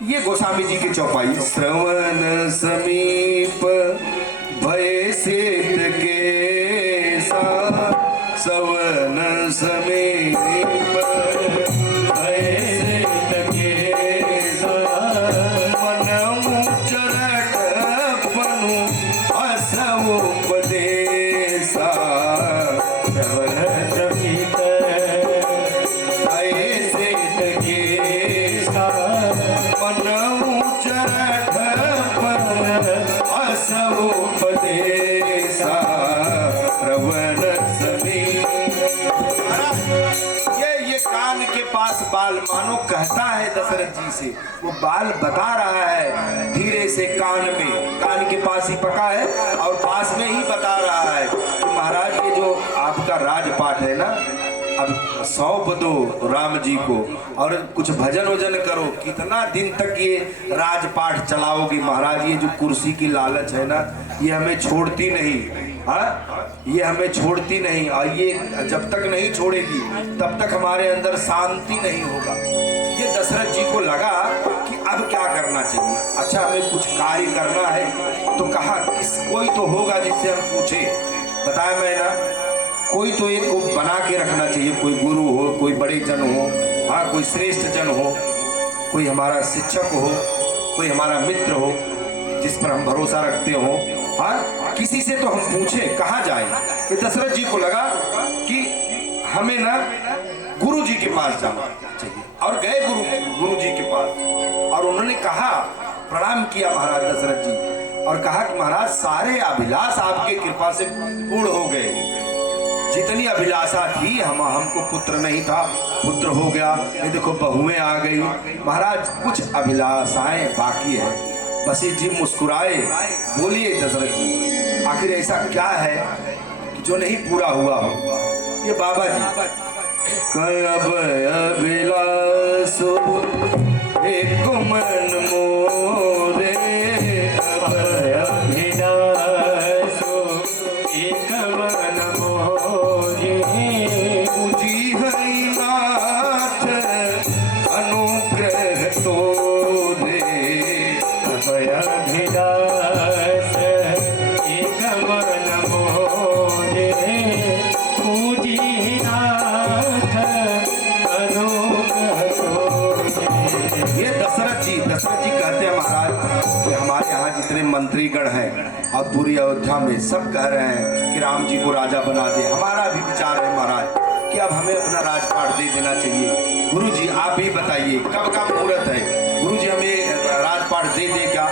ये गोस्वामी जी की चौपाई। श्रवण समीप भय सेत के सवन समीप भय सेत के मन उचरट पनु असवोपदेशा श्रवण समीप भय सेत के मन उचरट पनु असवोपदेशा श्रवण समीप। ये कान के पास बाल मानो कहता है दशरथ जी से, वो बाल बता रहा है धीरे से कान में, कान के पास ही पका है और पास में ही बता रहा है कि महाराज ये जो आपका राजपाट है ना, अब सौंप दो राम जी को और कुछ भजन वजन करो। कितना दिन तक ये राजपाट चलाओगी महाराज? ये जो कुर्सी की लालच है ना, ये हमें छोड़ती नहीं। हाँ, ये हमें छोड़ती नहीं और ये जब तक नहीं छोड़ेगी तब तक हमारे अंदर शांति नहीं होगा। ये दशरथ जी को लगा कि अब क्या करना चाहिए। अच्छा, हमें कुछ कार्य करना है तो कहा कोई तो होगा जिससे हम पूछे। बताया मैं ना, कोई तो एक को बना के रखना चाहिए, कोई गुरु हो, कोई बड़े जन हो, हाँ कोई श्रेष्ठ जन हो, कोई हमारा शिक्षक हो, कोई हमारा मित्र हो जिस पर हम भरोसा रखते हो। हाँ, किसी से तो हम पूछे कहाँ जाए। ये दशरथ जी को लगा कि हमें ना गुरु जी के पास जाना चाहिए और गए गुरु जी के पास और उन्होंने कहा, प्रणाम किया महाराज दशरथ जी और कहा कि महाराज सारे अभिलाष आपके कृपा से पूर्ण हो गए। जितनी अभिलाषा थी हमको पुत्र नहीं था, पुत्र हो गया। ये देखो बहुएं आ गई। महाराज कुछ अभिलाषाएं बाकी है। वशिष्ठ जी मुस्कुराए, बोलिए दशरथ जी आखिर ऐसा क्या है कि जो नहीं पूरा हुआ हो? ये बाबा जी कब अभिलाषो एक मन मोरे, कब अभिलाषो एक मन मोरे, पूजी हरि नाथ अनुग्रह तोरे, अभिलाष एक मन मोरे, पूजी नाथ अनुग्रह तोरे। ये दशरथ जी कहते हैं महाराज कि हमारे यहाँ जितने मंत्रीगण हैं और पूरी अयोध्या में सब कह रहे हैं कि राम जी को राजा बना दे। हमारा भी विचार है महाराज कि अब हमें अपना राजपाट दे देना चाहिए। गुरु जी आप ही बताइए कब का मुहूर्त है? गुरु जी हमें राजपाट दे दे क्या,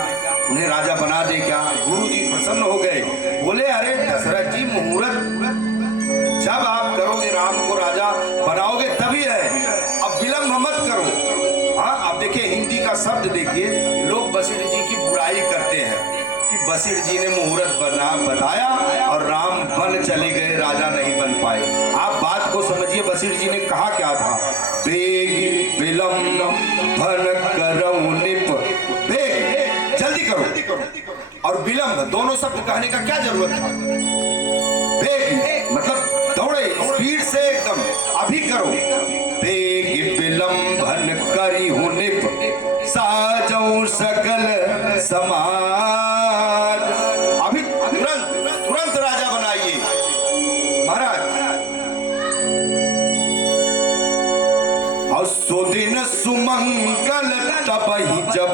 उन्हें राजा बना दे क्या? गुरु जी प्रसन्न हो गए, बोले अरे दशरथ जी मुहूर्त जब आप करोगे राम को राजा बनाओगे तभी है, अब विलंब मत करो। हाँ, अब देखिए हिंदी का शब्द देखिए, लोग वशिष्ठ जी की बुराई करते हैं कि वशिष्ठ जी ने मुहूर्त बताया और राम बन चले गए, राजा नहीं बन पाए। आप बात को समझिए, वशिष्ठ जी ने कहा क्या था? बेग विलंब भन करऊ निप, बेग जल्दी करो और विलंब दोनों शब्द कहने का क्या जरूरत था? बेग मतलब दौड़े स्पीड से एकदम, अभी करो। बेग विलंबन करी हूँ निप, साजऊ सकल समाज। अभी तुरंत राजा बनाइए महाराज। और सुदिन सुमंगल तबहि जब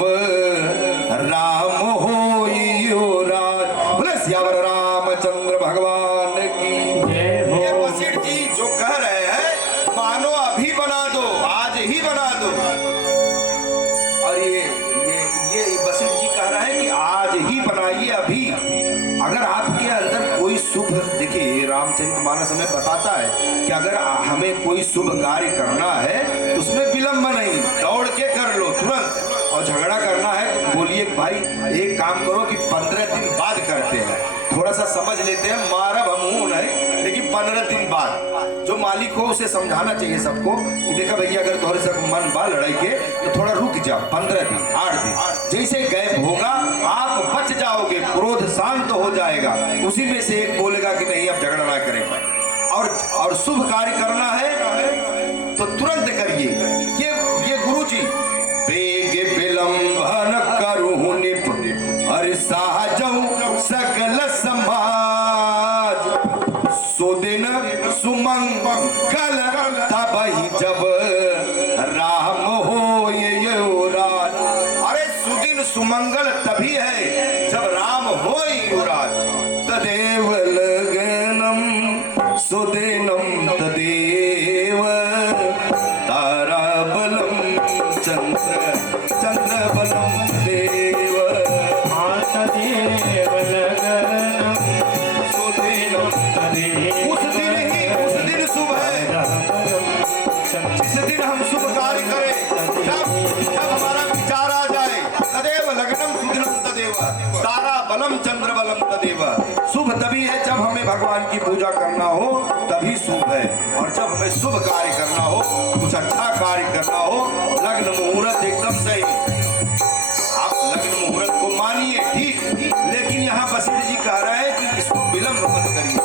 राम होइयो राज। बोले सियावर रामचंद्र भगवान की जय हो। ये वशिष्ठ जी जो कह रहे हैं मानो अभी बना दो, आज ही बना दो। और ये वशिष्ठ जी कह रहे हैं कि आज ही बनाइए अभी। अगर आपके अंदर कोई शुभ, देखिए रामचरितमानस हमें बताता है कि अगर हमें कोई शुभ कार्य करना है तो उसमें विलंब नहीं, दौड़ के कर लो तुरंत। और झगड़ा करना है तो बोलिए भाई एक काम करो कि 15 दिन बाद करते हैं, थोड़ा सा समझ लेते हैं, मारब हम नहीं, लेकिन 15 दिन बाद। जो मालिक हो उसे समझाना चाहिए सबको कि देखा भैया अगर तुम्हारे सब मन बा लड़ाई के तो थोड़ा रुक जाओ, 15 दिन 8 दिन जैसे गैप होगा आप बच जाओगे, क्रोध शांत हो जाएगा। उसी में से एक बोलेगा कि नहीं अब झगड़ा ना करें। और शुभ कार्य करना है तो तुरंत करिए। ये गुरु जी बेग विलंब लेकिन सुमंगल तभी है जब राम हो युवराज। तदेव लगनम सुदिनम तदेव तारा बलम चंद्र बलम देव। तदेव लगनम सुदिनम तदेव। उस दिन शुभ है जिस दिन हम शुभ कार्य करें, जब हमारा विचार आ जाए। तदेव लग्नम सुदिनम तदेव तारा बलम चंद्र बलम तदेव। शुभ तभी है जब हमें भगवान की पूजा करना हो, तभी शुभ है। और जब हमें शुभ कार्य करना हो, कुछ अच्छा कार्य करना हो, लग्न मुहूर्त एकदम सही। आप लग्न मुहूर्त को मानिए ठीक, लेकिन यहाँ वशिष्ठ जी कह रहे हैं कि इसको विलंब मत करिए।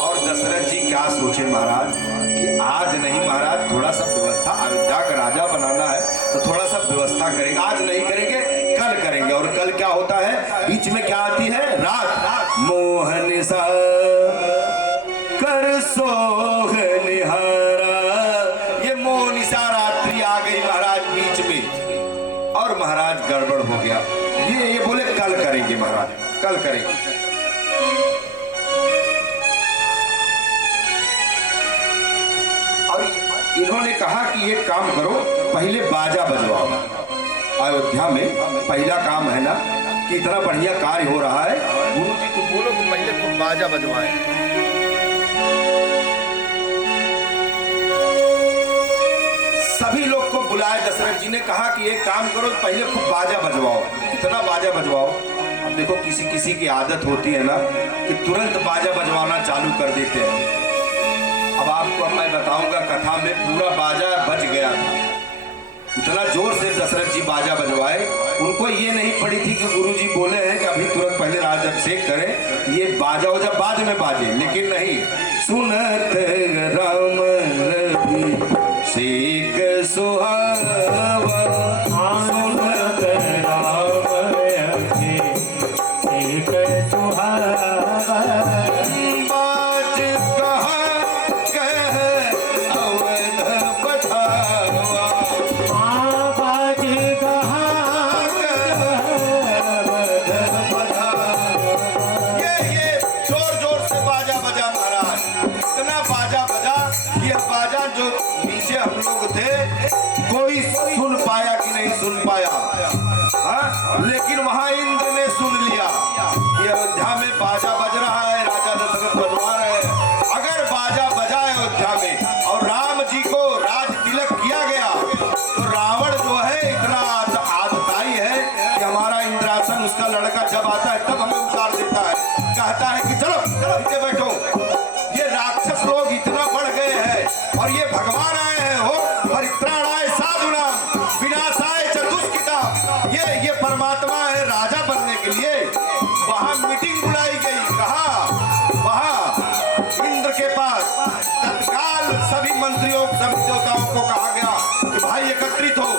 और दशरथ जी क्या सोचे महाराज कि आज नहीं महाराज, थोड़ा सा व्यवस्था, अयोध्या का राजा बनाना है तो थोड़ा सा व्यवस्था करेंगे, आज नहीं करेंगे कल करेंगे। और कल क्या होता है, बीच में क्या आती है, रात। मोहन सा कर सोहनिहारा, ये मोहनिसा रात्रि आ गई महाराज बीच में, और महाराज गड़बड़ हो गया। ये बोले कल करेंगे महाराज, कल करेंगे। और इन्होंने कहा कि एक काम करो, पहले बाजा बजवाओ। अयोध्या में पहला काम है ना कि इतना बढ़िया कार्य हो रहा है, गुरु जी को बोलो कि पहले खूब बाजा बजवाएं। सभी लोग को बुलाए। दशरथ जी ने कहा कि एक काम करो, पहले खूब बाजा बजवाओ। इतना बाजा बजवाओ। अब देखो किसी किसी की आदत होती है ना कि तुरंत बाजा बजवाना चालू कर देते हैं। अब आपको मैं बताऊंगा, कथा में पूरा बाजा बज गया था। इतना जोर से दशरथ जी बाजा बजवाए, उनको ये नहीं पड़ी थी कि गुरुजी बोले हैं कि अभी तुरंत पहले राजाभिषेक करें, ये बाजा हो जब बाद में बाजे। लेकिन नहीं, सुनत राम रवि शेख सुहावा, सुनत राम रवि शेख सुहावा। बाज कहाँ कह अवध पठावा, बाज कहाँ अवध पठावा। ये जोर जोर से बाजा बजा महाराज, इतना बाजा बजा कि यह बाजा जो नीचे हम लोग थे कोई सुन पाया कि नहीं सुन पाया, हाँ? लेकिन वहां इंद्र ने सुन लिया कि अयोध्या में बाजा बज रहा है, राजा दशरथ बजवा रहे हैं। अगर बाजा बजा अयोध्या में और राम जी को राज तिलक किया गया तो रावण जो है इतना आदताई है कि हमारा इंद्रासन उसका लड़का जब आता है तब हमें उतार देता है, कहता है कि चलो नीचे बैठो। ये राक्षस लोग इतना बढ़ गए हैं और ये भगवान आए हैं हो, परित्राणाय साधुनाम विनाशाय च दुष्कृताम। ये परमात्मा है राजा बनने के लिए। वहां मीटिंग बुलाई गई, कहा वहां इंद्र के पास तत्काल सभी मंत्रियों सभी देवताओं को कहा गया कि भाई एकत्रित हो,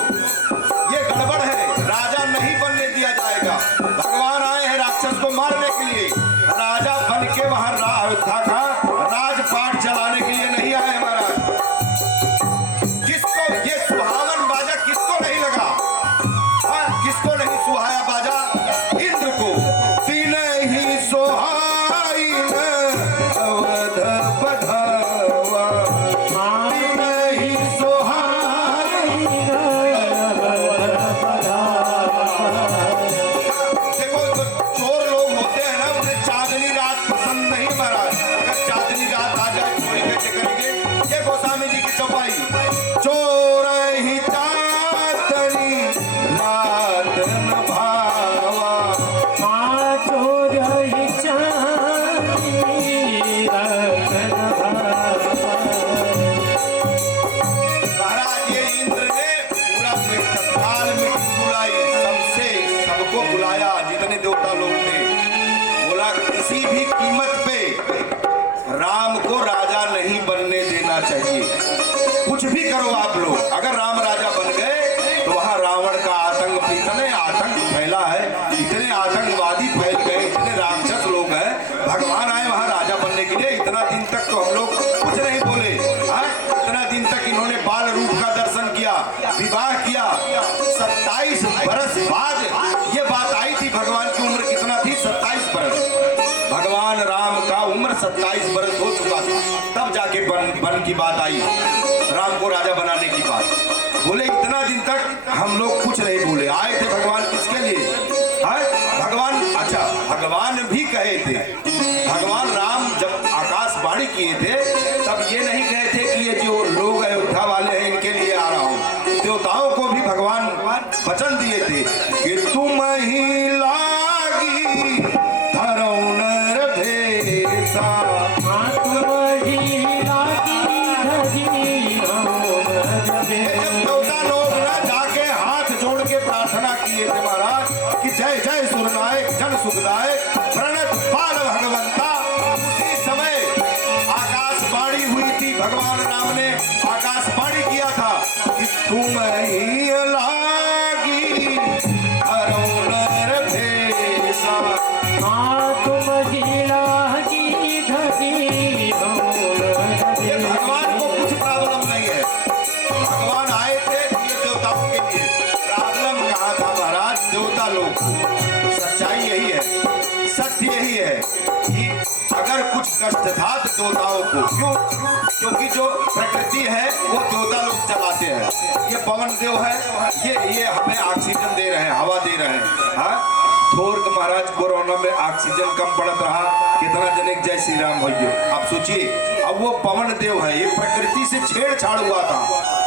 ये गड़बड़ है, राजा नहीं बनने दिया जाएगा। भगवान आए हैं राक्षस को मारने के लिए, राजा बन के वहां अयोध्या का राजपाट चलाने के लिए नहीं आए महाराज। किसको ये सुहावन बाजा किसको नहीं लगा, हाँ? किसको नहीं सुहाया बाजा? इंद्र को। तीन ही सोहाइन अवध बधावा, तीन ही सोहाइन अवध बधावा। देखो जो चोर लोग होते हैं ना, उन्हें चांदनी रात पसंद नहीं महाराज। अगर चांदनी रात आ जाए चोरी कैसे करेंगे? ये गोस्वामी जी की चौपाई, चोर ही चांदनी रात न भावा, चोर ही चांदनी रात न भावा। महाराज ये इंद्र ने पूरा तत्काल में बुलाई, सबको बुलाया जितने देवता लोग थे। बोला किसी भी कीमत पे राम को राजा नहीं बनने देना चाहिए। कुछ भी करो आप लोग, अगर राम राजा बन गए तो वहां रावण का आतंक, इतने आतंक फैला है, इतने आतंकवादी फैल गए, इतने राक्षस लोग हैं। भगवान आए वहां राजा बनने के लिए, इतना दिन तक तो हम लोग कुछ नहीं बोले, हाँ? इतना दिन तक इन्होंने बाल रूप का दर्शन किया, विवाह किया। 27 बरस बाद ये भगवान की उम्र कितना थी? 27 बरस। भगवान राम का उम्र 27 बरस हो चुका था, तब जाके बन की बात आई, राम को राजा बनाने की बात। बोले इतना दिन तक हम लोग कुछ नहीं बोले, आए थे भगवान किसके लिए? भगवान, अच्छा भगवान भी कहे थे, भगवान राम जब आकाशवाणी किए थे तब ये नहीं कहे थे कि ये जो लोग अयोध्या वाले हैं इनके लिए आ रहा हूँ। देवताओं को भी भगवान वचन दिए थे कि तुम ही लागी धरौ नर भेसा। देवता लोग ना जाके हाथ जोड़ के प्रार्थना किए थे महाराज कि जय जय सुरनायक जन सुखदायक प्रणत पाल भगवंता। उसी समय आकाशवाणी हुई थी, भगवान राम ने आकाशवाणी किया था कि तुम ही लागी धरौ नर भेसा। ये भगवान को कुछ प्रॉब्लम नहीं है, भगवान आए थे ये देवताओं के लिए। प्रॉब्लम कहा था महाराज? देवता लोग को। सच्चाई यही है, सत्य यही है कि अगर कुछ कष्ट था तो देवताओं को, क्यों? क्योंकि जो प्रकृति है वो देवता लोग चलाते हैं। ये पवन देव है, ये हमें ऑक्सीजन दे रहे हैं, हवा दे रहे हैं। हाँ थोर के महाराज कोरोना में ऑक्सीजन कम पड़त रहा, कितना जने जय श्री राम भैया। आप सोचिए, अब वो पवन देव है, ये प्रकृति से छेड़छाड़ हुआ था।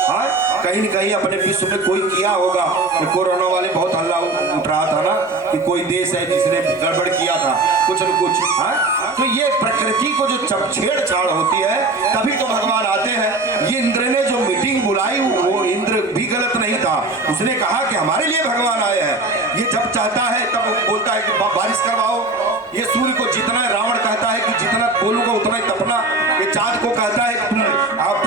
हाँ कहीं न कहीं अपने विश्व में कोई किया होगा, कोरोना वाले बहुत हल्ला उठ रहा था ना कि कोई देश है जिसने गड़बड़ किया था कुछ न कुछ। हाँ तो ये प्रकृति को जो छेड़छाड़ होती है तभी तो भगवान आते हैं। ये इंद्र ने जो मीटिंग बुलाई वो इंद्र भी गलत नहीं था, उसने कहा कि हमारे लिए भगवान आए हैं। ये जब चाहता है तब बोलता है कि बारिश करवाओ। ये सूर्य को जितना रावण कहता है कि जितना बोलूंगा उतना ही तपना। ये चांद को कहता है तुम आप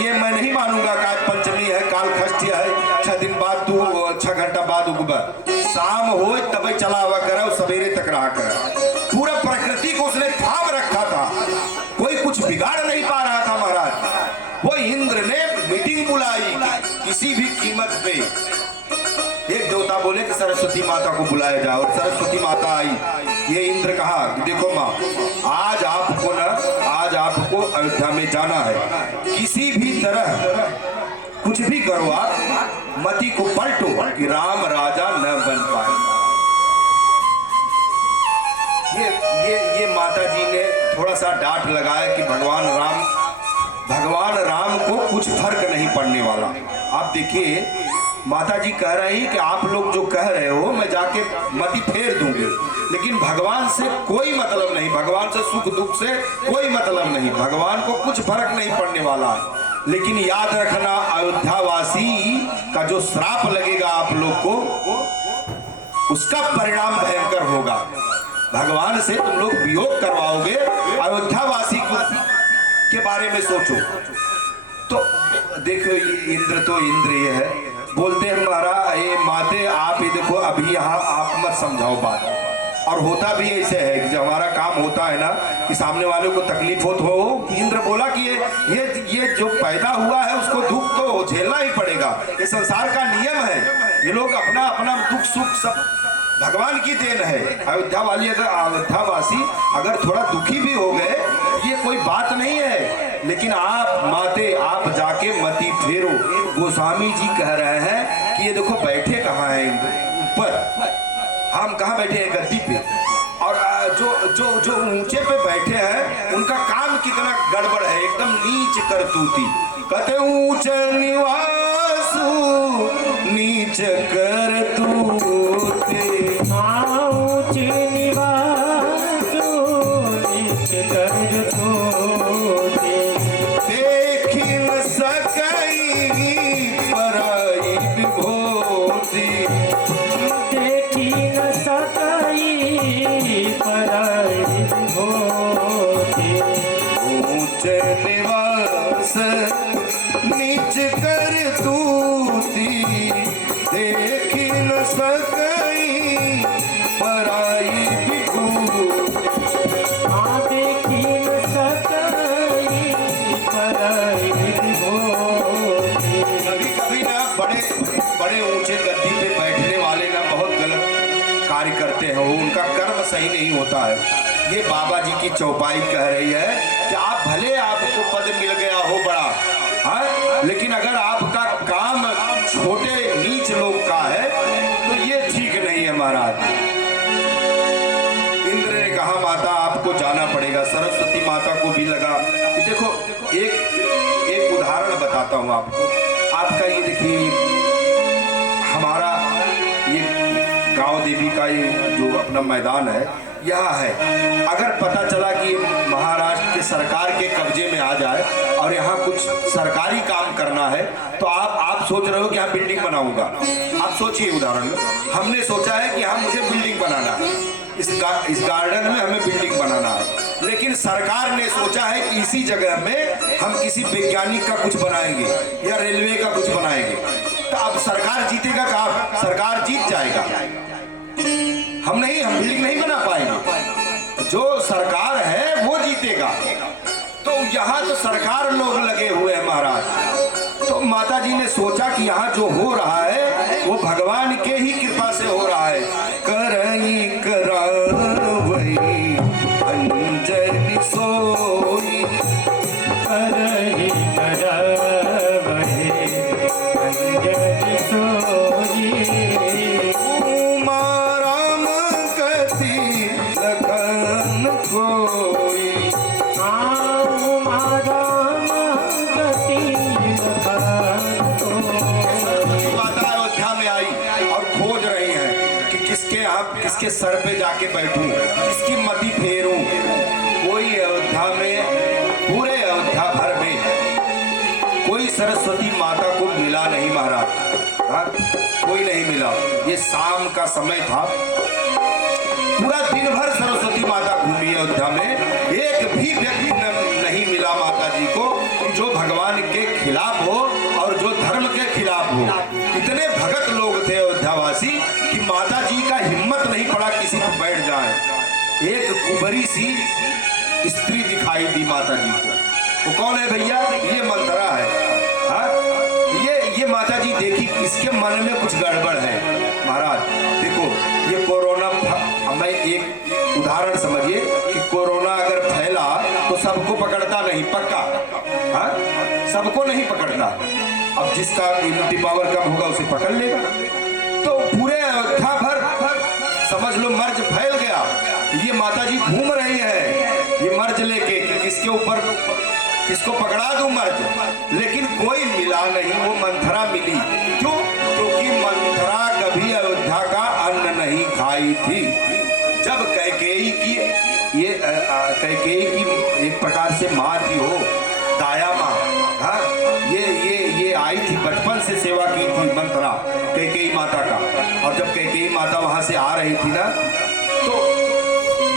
ये मैं नहीं मानूंगा कि आज पंचमी है, काल खष्टिया है, 6 दिन बाद तू 6 घंटा बाद उगबा, शाम हो तब चला हुआ करा, सवेरे तक रहा करा। पूरा प्रकृति को उसने थाम रखा था, कोई कुछ बिगाड़ नहीं पा रहा था महाराज। वो इंद्र ने मीटिंग बुलाई किसी भी कीमत पे। एक देवता बोले कि सरस्वती माता को बुलाया जाए और सरस्वती माता आई। ये इंद्र कहा कि देखो माँ, आज आपको अयोध्या में जाना है, किसी भी तरह कुछ भी करो, आप मति को पलटो कि राम राजा न बन पाए। ये माता जी ने थोड़ा सा डांट लगाया कि भगवान राम को कुछ फर्क नहीं पड़ने वाला। आप देखिए माता जी कह रही कि आप लोग जो कह रहे हो मैं जाके मति फेर दूंगी, लेकिन भगवान से कोई मतलब नहीं, भगवान से सुख दुख से कोई मतलब नहीं, भगवान को कुछ फर्क नहीं पड़ने वाला है। लेकिन याद रखना अयोध्यावासी का जो श्राप लगेगा आप लोग को, उसका परिणाम भयंकर होगा। भगवान से तुम लोग वियोग करवाओगे, अयोध्यावासी के बारे में सोचो। तो देखो इंद्र तो इंद्र ये है, बोलते हैं महाराज ये माते आप ये देखो अभी यहाँ आप मत समझाओ बात। और होता भी ऐसे है कि जब हमारा काम होता है ना कि सामने वाले को तकलीफ हो, इंद्र बोला कि ये जो पैदा हुआ है उसको दुख तो झेलना ही पड़ेगा, ये संसार का नियम है। ये लोग अपना अपना दुख सुख सब भगवान की देन है। अयोध्यावासी अगर थोड़ा दुखी भी हो गए ये कोई बात नहीं है, लेकिन आप माते आप जाके मति फेरो। गोस्वामी जी कह रहे हैं कि ये देखो बैठे कहाँ हैं ऊपर, हम कहाँ बैठे हैं गद्दी पे, और जो ऊंचे पे बैठे हैं उनका काम कितना गड़बड़ है, एकदम नीच करतूती। कहते ऊंच निवासु नीच करतूती, ऊंच निवासु नीच करतूती, देखी न सकई पराई विभूति, देखी न सकई पराई विभूति, ऊंच निवास नीच करतूती, देखी न रहते हैं, वो उनका कर्म सही नहीं होता है। ये बाबा जी की चौपाई कह रही है कि आप भले आपको पद मिल गया हो बड़ा, हाँ, लेकिन अगर आपका काम छोटे नीच लोग का है तो ये ठीक नहीं है महाराज। इंद्र ने कहा माता आपको जाना पड़ेगा। सरस्वती माता को भी लगा कि देखो एक उदाहरण बताता हूँ आपको। आपका ये देखिए हमारा ये गांव देवी का ये जो अपना मैदान है यहाँ है, अगर पता चला कि महाराष्ट्र के सरकार के कब्जे में आ जाए और यहाँ कुछ सरकारी काम करना है तो आप सोच रहे हो कि यहाँ बिल्डिंग बनाऊंगा। आप सोचिए उदाहरण, हमने सोचा है कि हम मुझे बिल्डिंग बनाना है, इस गार्डन में हमें बिल्डिंग बनाना है, लेकिन सरकार ने सोचा है कि इसी जगह में हम किसी वैज्ञानिक का कुछ बनाएंगे या रेलवे का कुछ बनाएंगे। तो अब सरकार जीतेगा काम, सरकार जीत जाएगा, हम बिल्डिंग नहीं बना पाएंगे। जो सरकार है वो जीतेगा। तो यहाँ तो सरकार लोग लगे हुए हैं महाराज। तो माता जी ने सोचा कि यहाँ जो हो रहा है वो भगवान के ही कृपा से हो रहा है। करई करावई अंजलि सोई, करई करावई अंजलि सोई, किसके सर पे जाके बैठूं, किसकी मति फेरूं। कोई अयोध्या में, पूरे अयोध्या भर में कोई सरस्वती माता को मिला नहीं महाराज, हाँ कोई नहीं मिला। ये शाम का समय था, पूरा दिन भर सरस्वती माता घूमी अयोध्या में, एक भी व्यक्ति नहीं मिला माता जी को जो भगवान के खिलाफ हो और जो धर्म के खिलाफ हो। इतने भगत लोग थे अयोध्यावासी कि माता जी का हिम्मत नहीं पड़ा किसी पर बैठ जाए। एक कुबरी सी स्त्री दिखाई दी माता जी को। वो कौन है भैया? ये मंथरा है। हाँ ये माता जी देखी, इसके मन में कुछ गड़बड़ है महाराज। देखो ये कोरोना, हमें एक उदाहरण समझिए कि कोरोना अगर फैला तो सबको पकड़ता नहीं, पक्का, हाँ सबको नहीं पकड़ता। अब जिसका इम्यूनिटी पावर कम होगा उसे पकड़ लेगा। तो पूरे अयोध्या भर समझ लो मर्ज फैल गया। ये माता जी घूम रही है ये मर्ज लेके कि किसके ऊपर किसको पकड़ा दूं मर्ज, लेकिन कोई मिला नहीं। वो मंथरा मिली। क्यों? क्योंकि मंथरा कभी अयोध्या का अन्न नहीं खाई थी। जब कैकेयी की कैकेयी की एक प्रकार से माँ थी, हो दाया माँ, हाँ ये आई थी, बचपन से सेवा की थी मंथरा कैकेयी माता का। और जब कैकेयी माता वहां से आ रही थी ना, तो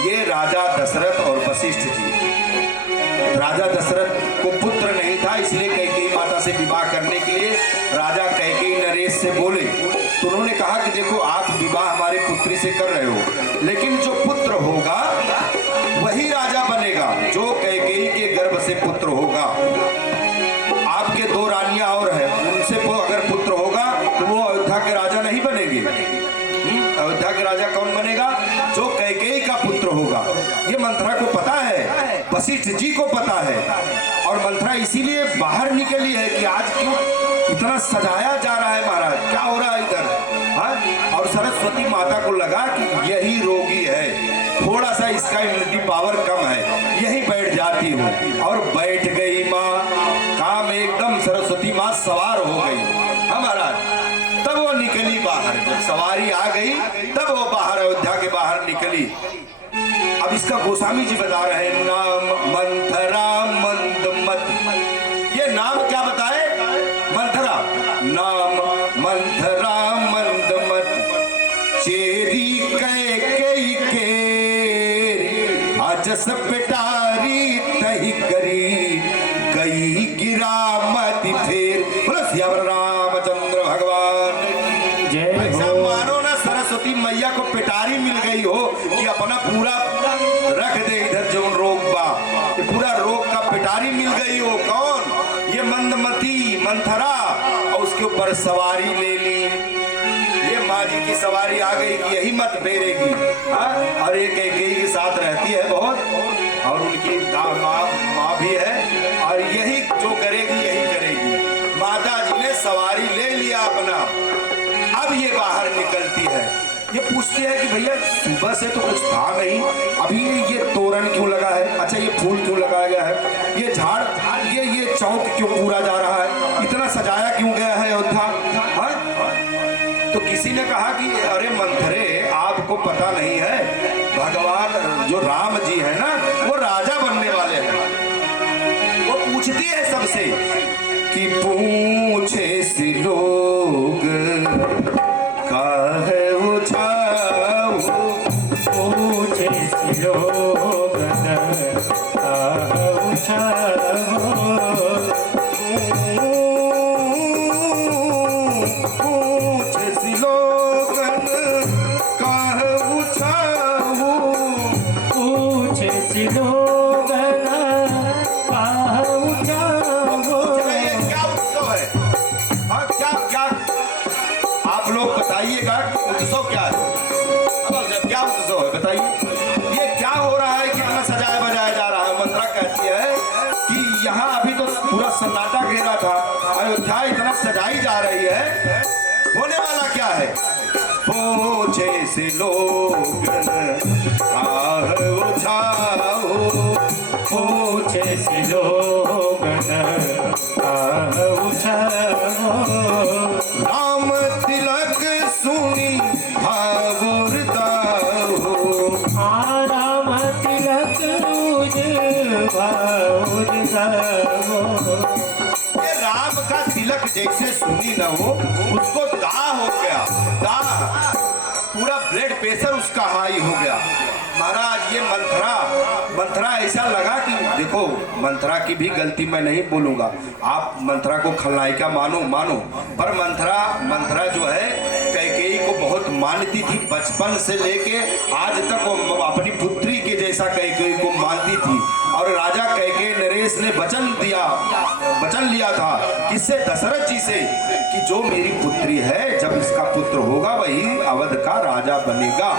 ये राजा दशरथ और वशिष्ठ जी, राजा दशरथ को पुत्र नहीं था, इसलिए कैकेयी माता से विवाह करने के लिए राजा कैकेयी नरेश से बोले। तो उन्होंने कहा कि देखो आप विवाह हमारे पुत्री से कर रहे हो, लेकिन जो पुत्र होगा वही राजा बनेगा, जो कैकेयी के गर्भ से पुत्र होगा। आपके दो रानियां और हैं, उनसे अगर पुत्र होगा तो वो अयोध्या के राजा नहीं बनेंगे। अयोध्या के राजा कौन बनेगा? जो कैकेयी का पुत्र होगा। ये मंथरा को पता है, वशिष्ठ जी को पता है, और मंथरा इसीलिए बाहर निकली है कि आज क्यों इतना सजाया जा रहा है महाराज, क्या हो रहा है इधर, हाँ। और सरस्वती माता को लगा कि यही रोगी है, थोड़ा सा इसका इम्यूनिटी पावर कम है, यही बैठ जाती हूँ। और बैठ गई माँ, काम एकदम सरस्वती माँ सवार हो गई, हाँ महाराज। तब वो निकली बाहर, जब सवारी आ गई तब वो बाहर, अयोध्या के बाहर निकली। अब इसका गोस्वामी जी बता रहे हैं, नाम मंथरा मंदमत। ये नाम क्या बताए? मंथरा। नाम मंथरा मंदमत, चेरी कैकेयी के अजस पिटारी तही करी, गई गिरा मति फेर। बोलो सियावर रामचंद्र भगवान। ऐसा मानो ना सरस्वती मैया को पिटारी मिल गई हो कि अपना पूरा रख दे इधर जो रोग बा, ये पूरा रोग का पिटारी मिल गई हो। कौन? ये मंदमती मंथरा। और उसके ऊपर सवारी ले ली। ये माँ जी की सवारी आ गई कि यही मत फेरेगी। हाँ, और एक कैकेयी के साथ रहती है बहुत, और उनकी माँ भी है, और यही जो करेगी यही करेगी। माता जी ने सवारी ले लिया अपना। अब ये बाहर निकलती है, ये पूछती है कि भैया सुबह से तो कुछ था नहीं, अभी ये तोरण क्यों लगा है, अच्छा ये फूल क्यों लगाया गया है, ये झाड़, ये चौक क्यों पूरा जा रहा है, इतना सजाया क्यों गया है अयोध्या। हाँ? तो किसी ने कहा कि अरे मंथरे, आपको पता नहीं है, भगवान जो राम जी है ना, वो राजा बनने वाले हैं। वो पूछती है सबसे कि पूछे से लोग काहे उठाओ, पूछे से लोग पूछे से लोग काहे उठाओ, पूछे से लोग ये क्या उत्सव है? हाँ, क्या क्या आप लोग बताइएगा, उत्सव क्या है? क्या उत्सव है बताइए, ये क्या हो रहा है, कितना सजाया बजाया जा रहा है। मंत्रा कहती है कि यहाँ अभी तो पूरा सन्नाटा घेरा था, अयोध्या इतना सजाई जा रही है, होने वाला क्या है। पूछे से लोग उठाओ, पूछे से लोग राम तिलक सुनी भावुरता हो, राम तिलक ये राम का तिलक जैसे सुनी न हो, उसको दाह हो गया, दाह, पूरा ब्लड प्रेशर उसका हाई हो गया। महाराज ये मंथरा ऐसा लगा कि देखो, मंथरा की भी गलती मैं नहीं बोलूंगा, आप मंथरा को खलनायिका मानो, पर मंथरा जो है कैकेयी को बहुत मानती थी, बचपन से लेके आज तक वो अपनी पुत्री के जैसा कैकेयी को मानती थी। और राजा कैकेयी नरेश ने वचन लिया था किससे, दशरथ जी से, कि जो मेरी पुत्री है, जब इसका पुत्र होगा वही अवध का राजा बनेगा।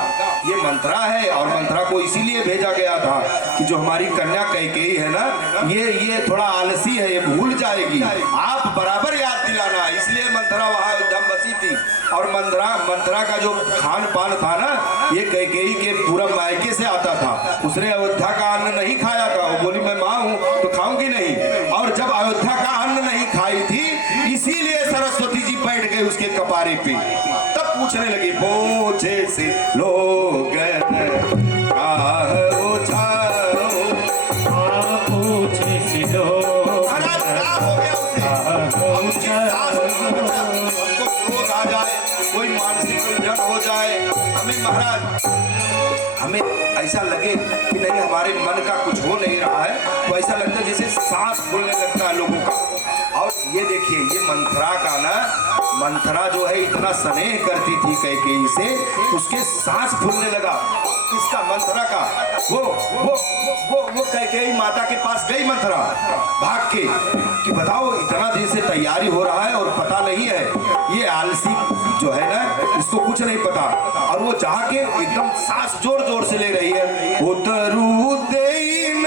ये मंथरा है, और मंथरा को इसीलिए भेजा गया था कि जो हमारी कन्या कैकेयी है ना, ये थोड़ा आलसी है, ये भूल जाएगी, आप बराबर याद दिलाना। इसलिए मंथरा वहां एकदम बसी थी। और मंथरा का जो खान पान था ना, ये कैकेयी के पूरा मायके से आता था। उसने अयोध्या का अन्न नहीं खाया था, वो बोली मैं माँ हूँ तो खाऊंगी नहीं। और जब अयोध्या का अन्न नहीं खाई थी, इसीलिए सरस्वती जी बैठ गए उसके कपारे पे। तब पूछने लगी, पूछे से लोग पूछे से लोग क्रोध आ जाए, कोई मानसिक उलझन हो जाए, हमें महाराज, हमें ऐसा लगे कि नहीं हमारे मन का कुछ हो नहीं रहा है, तो ऐसा लगता है जैसे सांस फूलने लगता है लोगों का। और ये देखिए, ये मंथरा जो है इतना स्नेह करती थी कैकेयी से, उसके सांस फूलने लगा। इसका मंथरा का वो कैकेयी माता के पास गई मंथरा भाग के, कि बताओ इतना दिन से तैयारी हो रहा है और पता नहीं है, ये आलसी जो है ना, इसको कुछ नहीं पता। और वो चाह के एकदम सांस जोर जोर से ले रही है, उतरू देन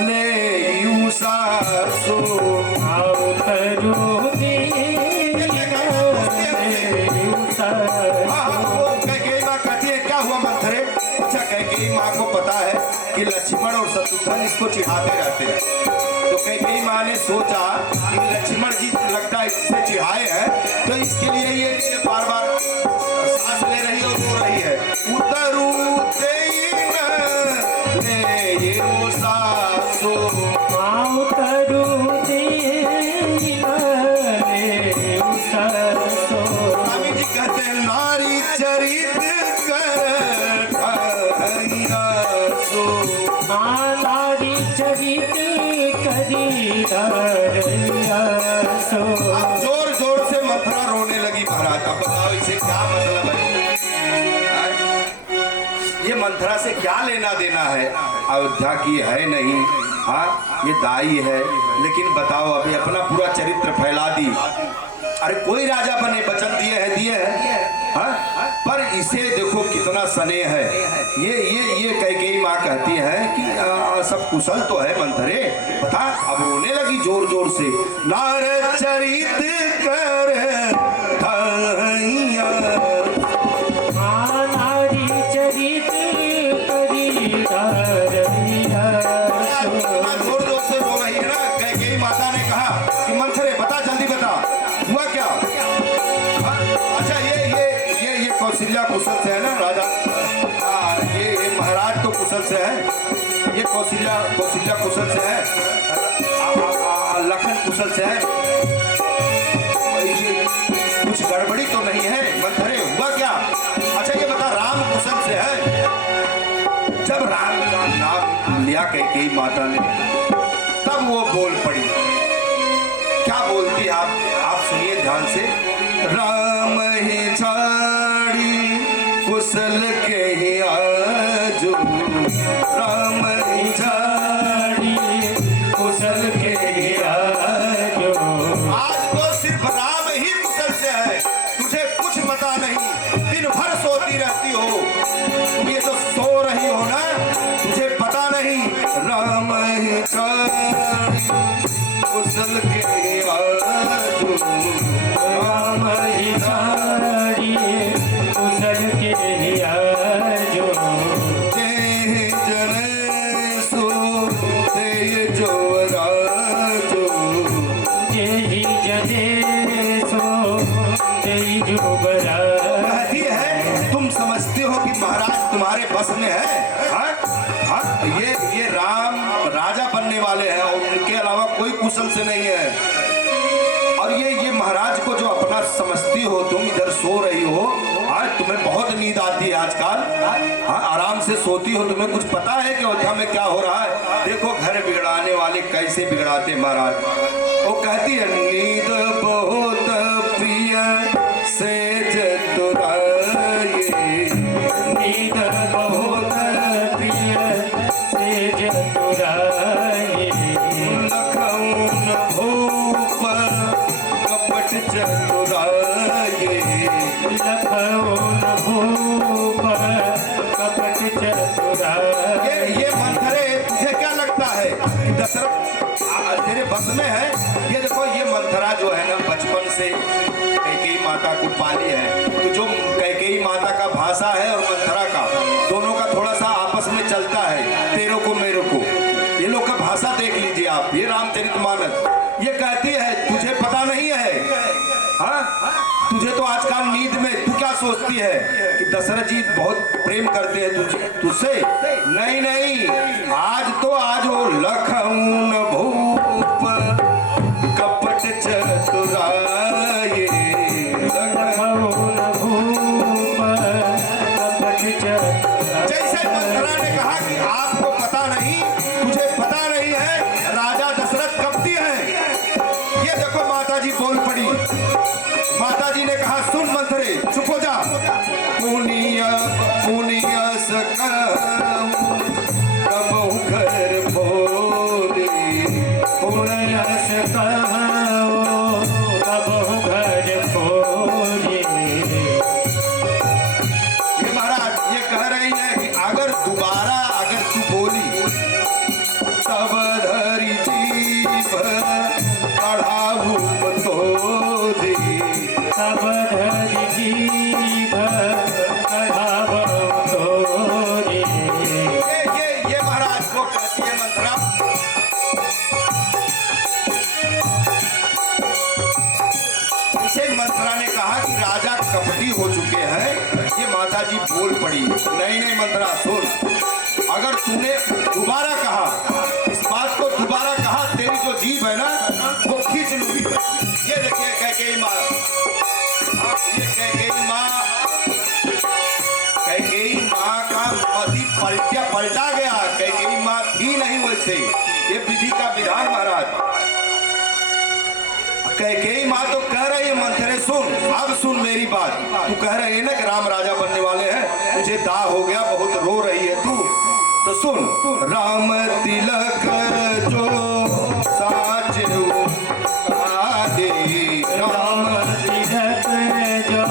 ले सासो, माँ को पता है कि लक्ष्मण और शत्रुघ्न इसको चिढ़ाते रहते हैं। तो कैकेयी माँ ने सोचा कि लक्ष्मण जी लगता है इससे चिढ़ाए हैं, तो इसके लिए ये बार बार सांस ले रही है और रो रही है। उतरू स्वामी जी कहते हैं, नारी चरित जोर जोर से मंथरा रोने लगी। महाराज अब बताओ इसे क्या मतलब है, ये मंथरा से क्या लेना देना है, अयोध्या की है नहीं, हाँ ये दाई है, लेकिन बताओ अभी अपना पूरा चरित्र फैला दी। अरे कोई राजा बने, वचन दिए हैं हाँ? पर इसे देखो कितना स्नेह है। ये कैकेयी माँ कहती है कि सब कुशल तो है मंथरे, बता। अब रोने लगी जोर जोर से। नार चरित कर धैया, नारी चरित करी धरैया। जोर जोर से रो रही है ना। कैकेयी माता ने कहा कि मंथरे बता, जल्दी बता, हुआ क्या? हाँ? अच्छा ये कौशल्या कुशल से है ना राजा? हाँ, ये महाराज तो कुशल से है, ये कौशल्या कुशल से है, लखन कुशल से है। ये कुछ गड़बड़ी तो नहीं है मंथरे, हुआ क्या? अच्छा ये बता, राम कुशल से है? जब राम का नाम लिया कैकेयी माता ने, तब वो बोल पड़ी। क्या बोलती है आप सुनिए ध्यान से। राम ही छाड़ी कुशल के ही आजू, राम ही छाड़ी कुशल के आजो। आज तो सिर्फ राम ही कुशल से है, तुझे कुछ पता नहीं। दिन भर सोती रहती हो, तुम ये तो सो रही हो ना, तुझे पता नहीं। राम ही छाड़ी कुशल के आजू, राम ही छाड़ी कुशल के आजो। तेह जन सो तेह जो राजो, जेहि जने सो तेहि जो बरा। कहती है तुम समझते हो कि महाराज तुम्हारे बस में है? हाँ? हाँ? ये राम राजा बनने वाले हैं और उनके अलावा कोई कुशल से नहीं है। और ये महाराज को जो अपना समझती हो तुम, इधर सो रही हो। आज तुम्हें बहुत नींद आती है आजकल। हाँ, आराम से सोती हो, तुम्हें कुछ पता है कि अयोध्या में क्या हो रहा है? देखो घर बिगड़ाने वाले कैसे बिगड़ाते महाराज। वो कहती है नींद बहुत प्रिय से जतुराए, नींद बहुत प्रिय से जतुराए। लखन भूप कपट चतुराए, लखन भूप कपट चतुराए। ये मंथरे तुझे क्या लगता है कि दशरथ तेरे बस में है? ये देखो ये मंथरा जो है ना, बचपन से कैकेयी माता को पाली है, तो जो कैकेयी माता का भाषा है और मंथरा का, दोनों का थोड़ा सा आपस में चलता है, तेरे को मेरे को। ये लोग का भाषा देख लीजिए आप, ये रामचरितमानस। ये कहती है तुझे पता नहीं है? हाँ, तुझे तो आजकल नींद में तू क्या सोचती है कि दशरथ जी बहुत प्रेम करते हैं तुझसे? नहीं नहीं, आज हो लखन भूप कपट चतुराए, लखन भूप कपट चतुराए। जैसे मंथरा ने कहा कि आपको पता नहीं, तुझे पता नहीं है, राजा दशरथ कपटी है। ये देखो माता जी बोल पड़ी। माता जी ने कहा सुन मंथरे, चुप हो जा। पुनिया पुनिया सकहु कबहु घर भोरे, पुण्यस कहो कबहु घर खोजे। ये महाराज ये कह रही है कि अगर दोबारा अगर तू बोली तब धरी जीभ कढ़ाऊ तोरी, तब धरि जीभ कढ़ावौ तोरे। ये महाराज को कहती है मंथरा। इसे मंथरा ने कहा कि राजा कपटी हो चुके हैं। ये माता जी बोल पड़ी, नहीं नहीं मंथरा सुन, अगर तूने दोबारा कहा, इस बात को दोबारा कहा, तेरी जो जीभ है ना वो खींच लूंगी। ये देखिए कैकेयी माँ, ये कैकेयी माँ का पति पलटा गया। कैकेयी माँ थी नहीं वैसे, ये विधि का विधान महाराज। कैकेयी माँ तो कह रही है मंथरे सुन, अब सुन मेरी बात। तू कह रही है ना कि राम राजा बनने वाले हैं, तुझे दाह हो गया, बहुत रो रही है तू, तो सुन। राम तिलक जो साचे आदे, राम तिलक जो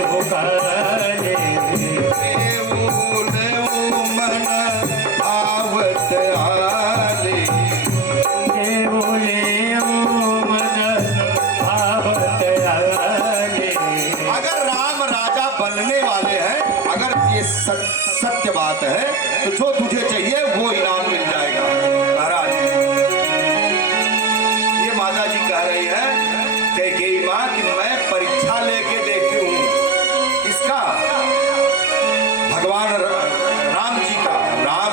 देव काले लेऊ लेऊ मन आवत आले देवले मन आवत आले। अगर राम राजा बनने वाले हैं, अगर ये सत्य बात है, तो जो तुझे चाहिए वो इनाम मिल जाएगा। महाराज ये माता जी कह रही है कैकेयी माँ कि मैं परीक्षा लेके देखी हूँ इसका, भगवान राम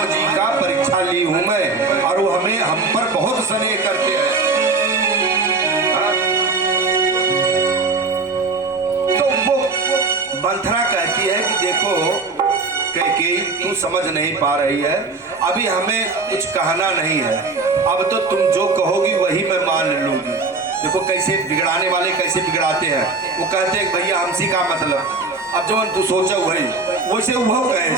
जी का परीक्षा ली हूँ मैं, और वो हम पर बहुत स्नेह करते हैं। हाँ? तो वो मंथरा कहती है कि देखो कैकेयी तू समझ नहीं पा रही है, अभी हमें कुछ कहना नहीं है, अब तो तुम जो कहोगी वही मैं मान लूंगी। देखो कैसे बिगड़ाने वाले कैसे बिगड़ाते हैं। वो कहते हैं भैया हमसी का मतलब, अब जब तू सोचा वही वैसे वो कहे,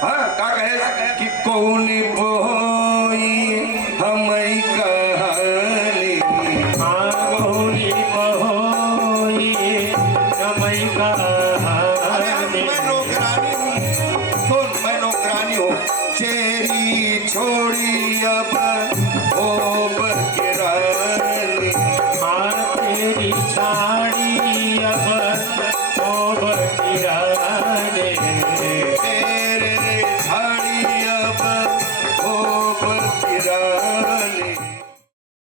हाँ का कहे कि कौन बोई हम